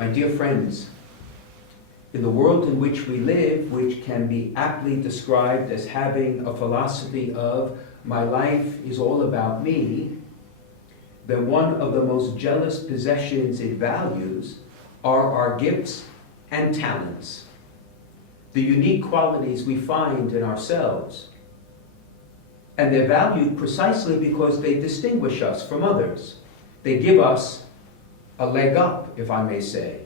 My dear friends, in the world in which we live, which can be aptly described as having a philosophy of my life is all about me, then one of the most jealous possessions it values are our gifts and talents, the unique qualities we find in ourselves. And they're valued precisely because they distinguish us from others. They give us a leg up, if I may say.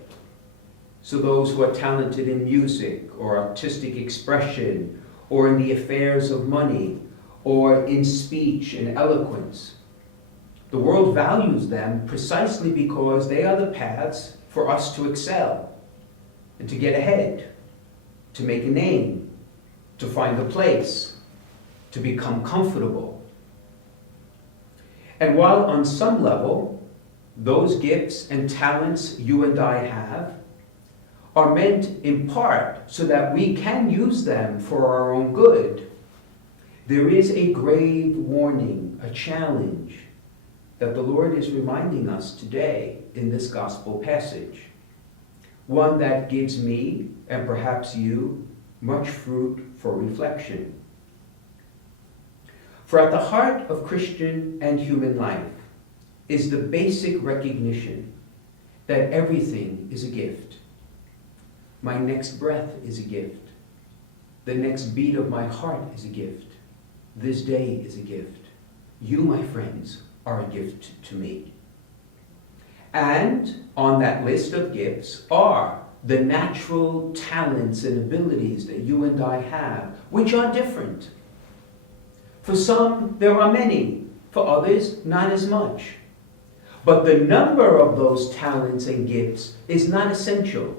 So those who are talented in music or artistic expression or in the affairs of money or in speech and eloquence, the world values them precisely because they are the paths for us to excel and to get ahead, to make a name, to find a place, to become comfortable. And while on some level, those gifts and talents you and I have are meant in part so that we can use them for our own good, there is a grave warning, a challenge that the Lord is reminding us today in this gospel passage. One that gives me, and perhaps you, much fruit for reflection. For at the heart of Christian and human life is the basic recognition that everything is a gift. My next breath is a gift. The next beat of my heart is a gift. This day is a gift. You, my friends, are a gift to me. And on that list of gifts are the natural talents and abilities that you and I have, which are different. For some, there are many. For others, not as much. But the number of those talents and gifts is not essential.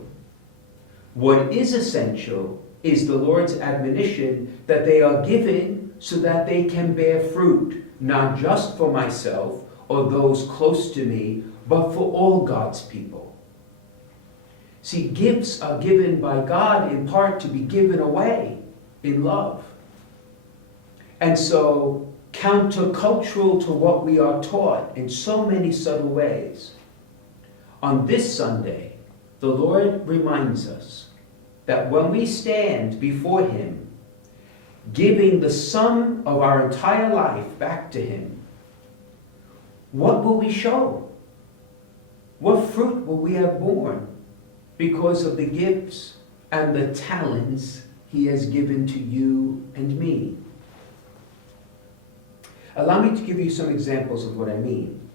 What is essential is the Lord's admonition that they are given so that they can bear fruit, not just for myself or those close to me, but for all God's people. See, gifts are given by God in part to be given away in love. And so, countercultural to what we are taught in so many subtle ways, on this Sunday, the Lord reminds us that when we stand before Him, giving the sum of our entire life back to Him, what will we show? What fruit will we have borne because of the gifts and the talents He has given to you and me? Allow me to give you some examples of what I mean.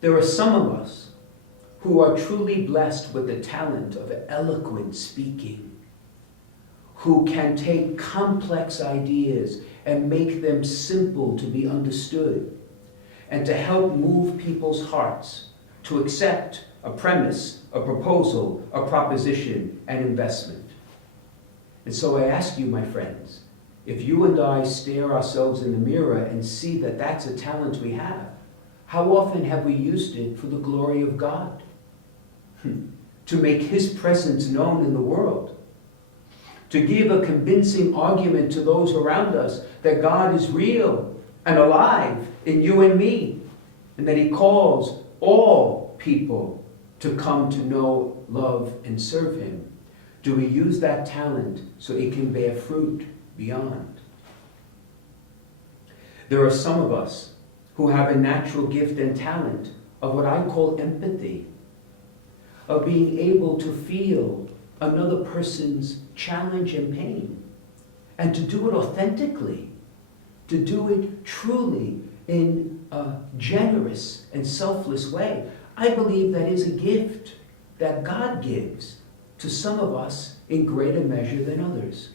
There are some of us who are truly blessed with the talent of eloquent speaking, who can take complex ideas and make them simple to be understood, and to help move people's hearts to accept a premise, a proposal, a proposition, an investment. And so I ask you, my friends, if you and I stare ourselves in the mirror and see that that's a talent we have, how often have we used it for the glory of God? To make His presence known in the world, to give a convincing argument to those around us that God is real and alive in you and me, and that He calls all people to come to know, love, and serve Him. Do we use that talent so it can bear fruit beyond? There are some of us who have a natural gift and talent of what I call empathy, of being able to feel another person's challenge and pain, and to do it authentically, to do it truly in a generous and selfless way. I believe that is a gift that God gives to some of us in greater measure than others.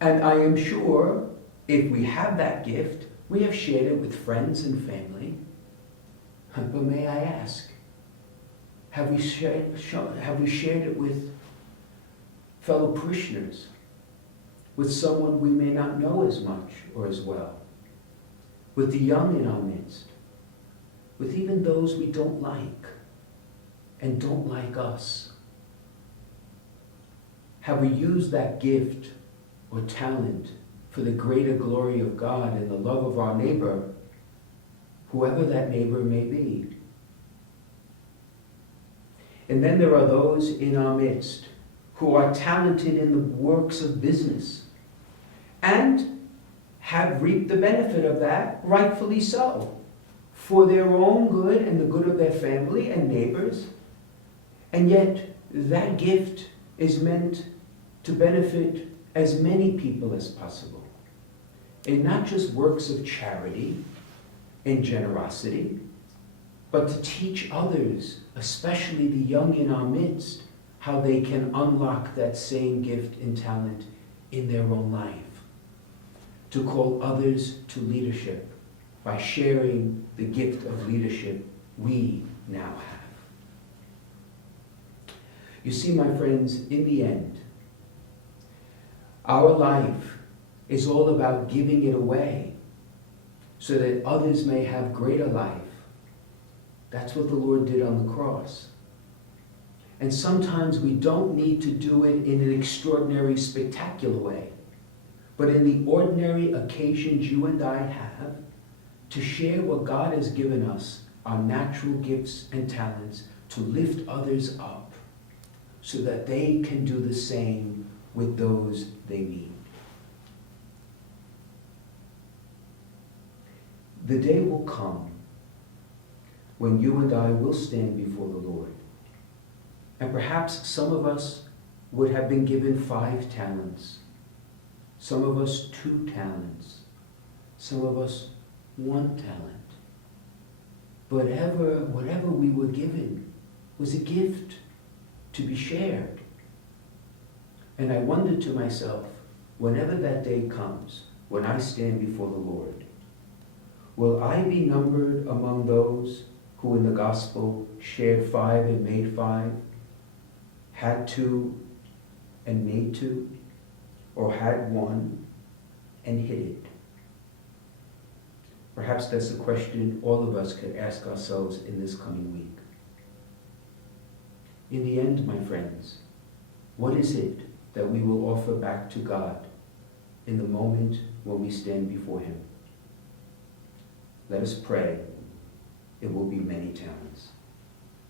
And I am sure if we have that gift, we have shared it with friends and family. But may I ask, have we shared it with fellow parishioners, with someone we may not know as much or as well, with the young in our midst, with even those we don't like and don't like us? Have we used that gift or talent for the greater glory of God and the love of our neighbor, whoever that neighbor may be? And then there are those in our midst who are talented in the works of business and have reaped the benefit of that, rightfully so, for their own good and the good of their family and neighbors. And yet that gift is meant to benefit as many people as possible. And not just works of charity and generosity, but to teach others, especially the young in our midst, how they can unlock that same gift and talent in their own life. To call others to leadership by sharing the gift of leadership we now have. You see, my friends, in the end, our life is all about giving it away so that others may have greater life. That's what the Lord did on the cross. And sometimes we don't need to do it in an extraordinary, spectacular way, but in the ordinary occasions you and I have to share what God has given us, our natural gifts and talents, to lift others up so that they can do the same with those they meet. The day will come when you and I will stand before the Lord. And perhaps some of us would have been given 5 talents. Some of us 2 talents. Some of us 1 talent. Whatever we were given was a gift to be shared. And I wondered to myself, whenever that day comes, when I stand before the Lord, will I be numbered among those who in the gospel shared 5 and made 5, had 2 and made 2, or had 1 and hid it? Perhaps that's a question all of us could ask ourselves in this coming week. In the end, my friends, what is it that we will offer back to God in the moment when we stand before Him? Let us pray. It will be many talents.